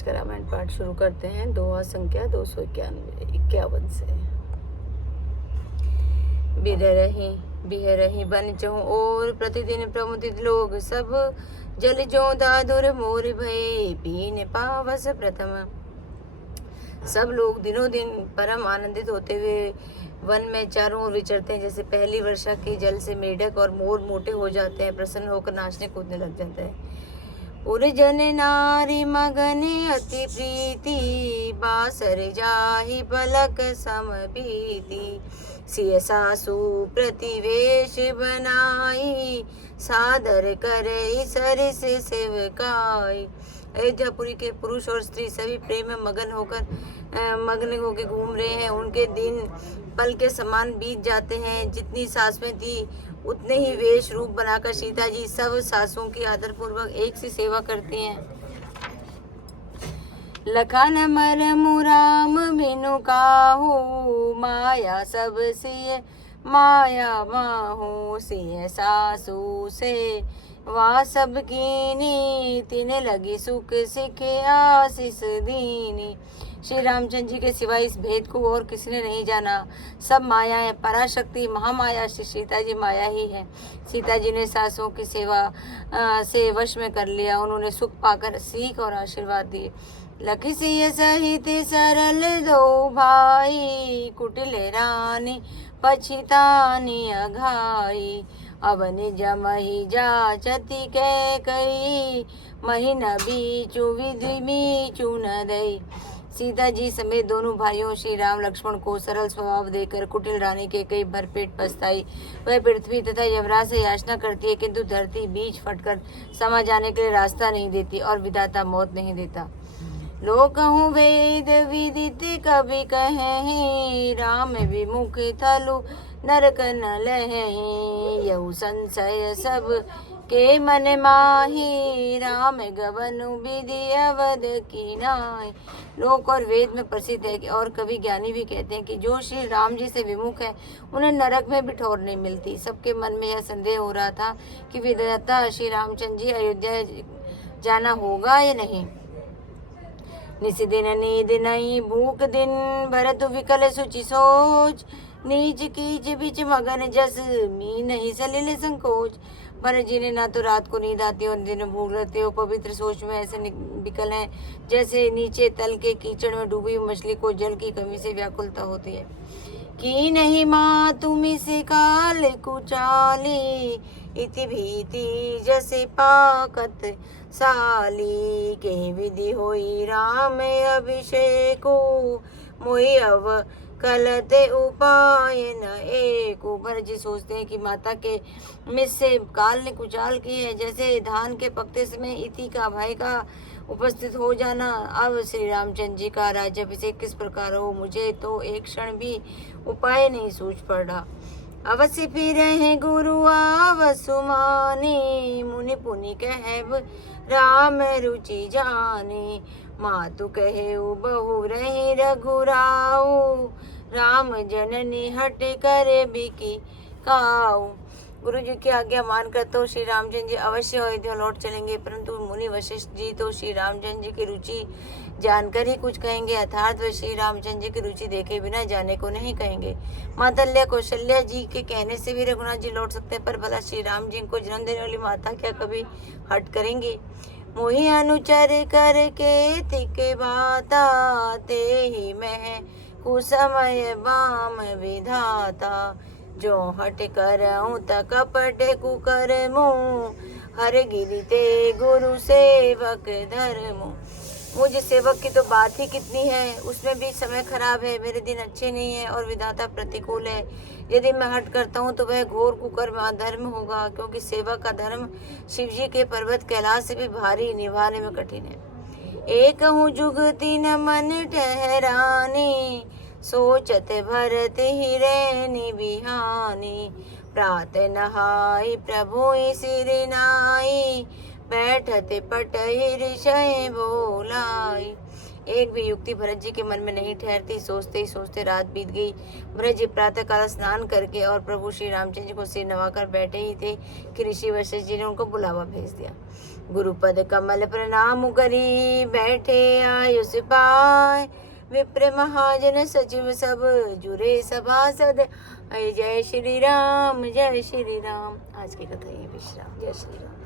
आज का रामायण पाठ शुरू करते हैं। दोहा संख्या 251 से। बिहरही बन चहु और प्रतिदिन प्रमुदित लोग सब, जल जो दादुर मोर भय पीन पावस प्रथम। सब लोग दिनों दिन परम आनंदित होते हुए वन में चारों ओर विचरते हैं। जैसे पहली वर्षा के जल से मेढक और मोर मोटे हो जाते हैं, प्रसन्न होकर नाचने कूदने लग जाते हैं। उर्जन नारी मगन अति प्रीति, बासर जाहि पलक सम बीती। सिय सासु प्रतिवेश बनाई, सादर करे सरिस सेवकाई। अयोध्यापुरी के पुरुष और स्त्री सभी प्रेम में मगन होकर घूम रहे हैं। उनके दिन पल के समान बीत जाते हैं। जितनी सासुएं थी उतने ही वेश रूप बनाकर सीता जी सब सासों की आदर पूर्वक एक सी सेवा करती हैं। लखन मरमु राम बिनु काहू, माया सब सिय माया माहू। सिय सासू से वा सब कीनी, तिन लगी सुख सिख आशीष दीनी। श्री रामचंद्र जी के सिवाय इस भेद को और किसी ने नहीं जाना। सब माया है, पराशक्ति महामाया श्री सीता जी माया ही है। सीता जी ने सासों की सेवा से वश में कर लिया। उन्होंने सुख पाकर सीख और आशीर्वाद दिए। लखी सिय सहित सरल दो भाई, कुटिल रानी पछितानी अघाई। अवन जमहि जाचति कै कई, महीन बीचु विधि मीचु न दई। सीता जी समेत दोनों भाइयों श्री राम लक्ष्मण को सरल स्वभाव देकर कुटिल रानी के कई भरपेट पछताई। वह पृथ्वी तथा यमराज से याचना करती है, किंतु धरती बीच फटकर समा जाने के लिए रास्ता नहीं देती और विधाता मौत नहीं देता। लोक कहूँ वेद विदित कवि कहे, राम विमुख थलु नरक न लहे। यहु संशय सब के मन माही, राम गवनु विधि अवध की नाय। लोक और वेद में प्रसिद्ध है और कवि ज्ञानी भी कहते हैं कि जो श्री राम जी से विमुख है उन्हें नरक में भी ठौर नहीं मिलती। सबके मन में यह संदेह हो रहा था कि विधाता श्री रामचंद्र जी अयोध्या जाना होगा या नहीं। निस दिन नींद नहीं भूख दिन, भरत विकल सुचि सोच। नीच कीच बिच मगन जस, मी नहीं सलिल संकोच। भरत जी ने ना तो रात को नींद आती और दिन में भूख लगती हो। पवित्र सोच में ऐसे विकल हैं जैसे नीचे तल के कीचड़ में डूबी मछली को जल की कमी से व्याकुलता होती है। की नहीं माँ तुम से काल कुचाली, इति भीति जसे पाकत साली। के विधि होई राम अभिषेको, मोहि अव कलते उपाय न एक। भरत जी सोचते हैं कि माता के मिस से काल ने कुचाल की है, जैसे धान के पकते समय इति का भाई का उपस्थित हो जाना। अब श्री रामचंद्र जी का राज्याभिषेक किस प्रकार हो, मुझे तो एक क्षण भी उपाय नहीं सूझ पड़ रहा। अवश्य फिर है गुरु आवसुमानी, मुनि पुनि कहब राम रुचि जानी। मातु कहे बहु रही रघुराऊ, राम जननी हट करे बिकी काऊ। गुरु जी की आज्ञा मानकर तो श्री रामचंद्र जी अवश्य अयोध्या लौट चलेंगे, परंतु मुनि वशिष्ठ जी तो श्री रामचंद्र जी की रुचि जानकर ही कुछ कहेंगे, अर्थात वे श्री रामचंद्र जी की रुचि देखे बिना जाने को नहीं कहेंगे। मातल्य कौशल्या जी के कहने से भी रघुनाथ जी लौट सकते हैं, पर भला श्री राम जी को जन्म देने वाली माता क्या कभी हट करेंगी। मोहि अनुचर करके तिके बाता, ते ही मैं कुसमय बाम विधाता। जो हट करऊँ त कपट कुकर्मु, हर गिरिते गुरु सेवक धर्मु। मुझ सेवक की तो बात ही कितनी है, उसमें भी समय खराब है, मेरे दिन अच्छे नहीं है और विधाता प्रतिकूल है। यदि मैं हट करता हूँ तो वह घोर कुकर्म अधर्म होगा, क्योंकि सेवा का धर्म शिव जी के पर्वत कैलाश से भी भारी, निभाने में कठिन है। एक हूँ जुगति न मन ठहरानी, सोचत भरत हिरैनी बिहानी। प्रात नहाई प्रभु सिर नाई, बैठत पटहि ऋषय बोलाई। एक भी युक्ति भरत जी के मन में नहीं ठहरती। सोचते ही सोचते रात बीत गई। भरत जी प्रातःकाल स्नान करके और प्रभु श्री रामचंद्र जी को सिर नवाकर बैठे ही थे कि ऋषि वशिष्ठ जी ने उनको बुलावा भेज दिया। गुरुपद कमल प्रणाम करी बैठे आयुष पाए, विप्र महाजन सचिव सब जुरे सभासद। जय श्री राम जय श्री राम। आज की कथा ये विश्राम। जय श्री राम।